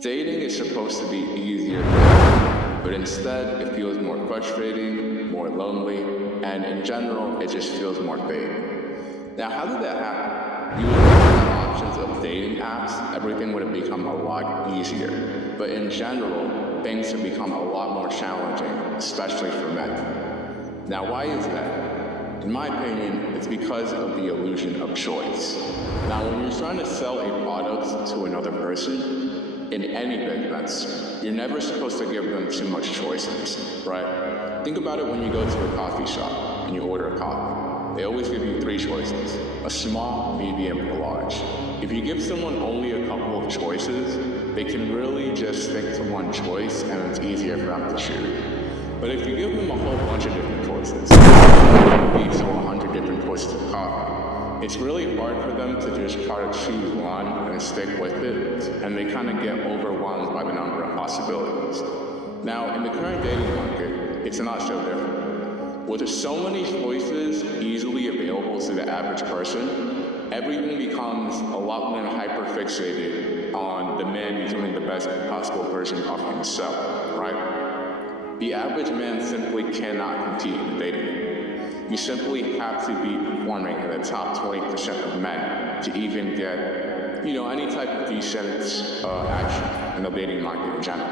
Dating is supposed to be easier, but instead it feels more frustrating, more lonely, and in general, it just feels more fake. Now, how did that happen? You would think with the options of dating apps, everything would have become a lot easier. But in general, things have become a lot more challenging, especially for men. Now, why is that? In my opinion, it's because of the illusion of choice. Now, when you're trying to sell a product to another person, in any business, you're never supposed to give them too much choices, right? Think about it when you go to a coffee shop and you order a coffee. They always give you 3 choices: a small, medium, or large. If you give someone only a couple of choices, they can really just stick to one choice and it's easier for them to choose. But if you give them a whole bunch of different choices, leads to 100 different choices of coffee, it's really hard for them to just try to choose one and stick with it, and they kind of get overwhelmed by the number of possibilities. Now, in the current dating market, it's not so different. With so many choices easily available to the average person, everything becomes a lot more hyper-fixated on the man becoming the best possible version of himself, right? The average man simply cannot compete in dating. You simply have to be performing in the top 20% of men to even get, any type of decent action in the dating market in general.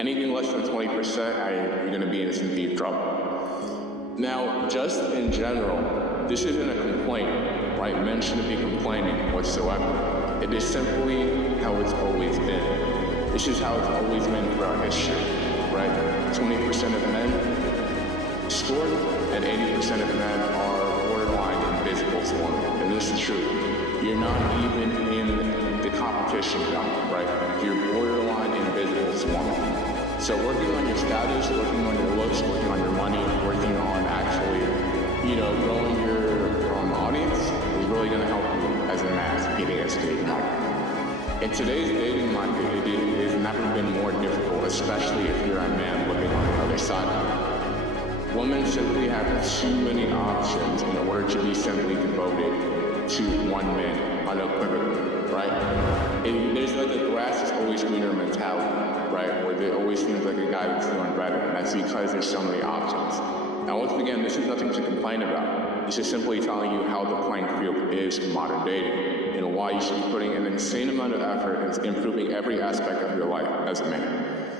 Anything less than 20%, you're going to be in some deep trouble. Now, just in general, this isn't a complaint, right? Men shouldn't be complaining whatsoever. It is simply how it's always been. This is how it's always been throughout history, right? 20% of men sport, and 80% of men are borderline invisible to women. And this is true. You're not even in the competition realm, right? You're borderline invisible to women. So working on your status, working on your looks, working on your money, working on actually, growing your audience is really going to help you as a man competing as a dating market. In today's dating market, it has never been more difficult, especially if you're a man looking on the other side of it. Women simply have too many options in order to be simply devoted to one man unequivocally, right? There's like a grass is always greener mentality, right? Where there always seems like a guy that's doing better, and that's because there's so many options. Now, once again, this is nothing to complain about. This is simply telling you how the playing field is in modern dating, and why you should be putting an insane amount of effort into improving every aspect of your life as a man.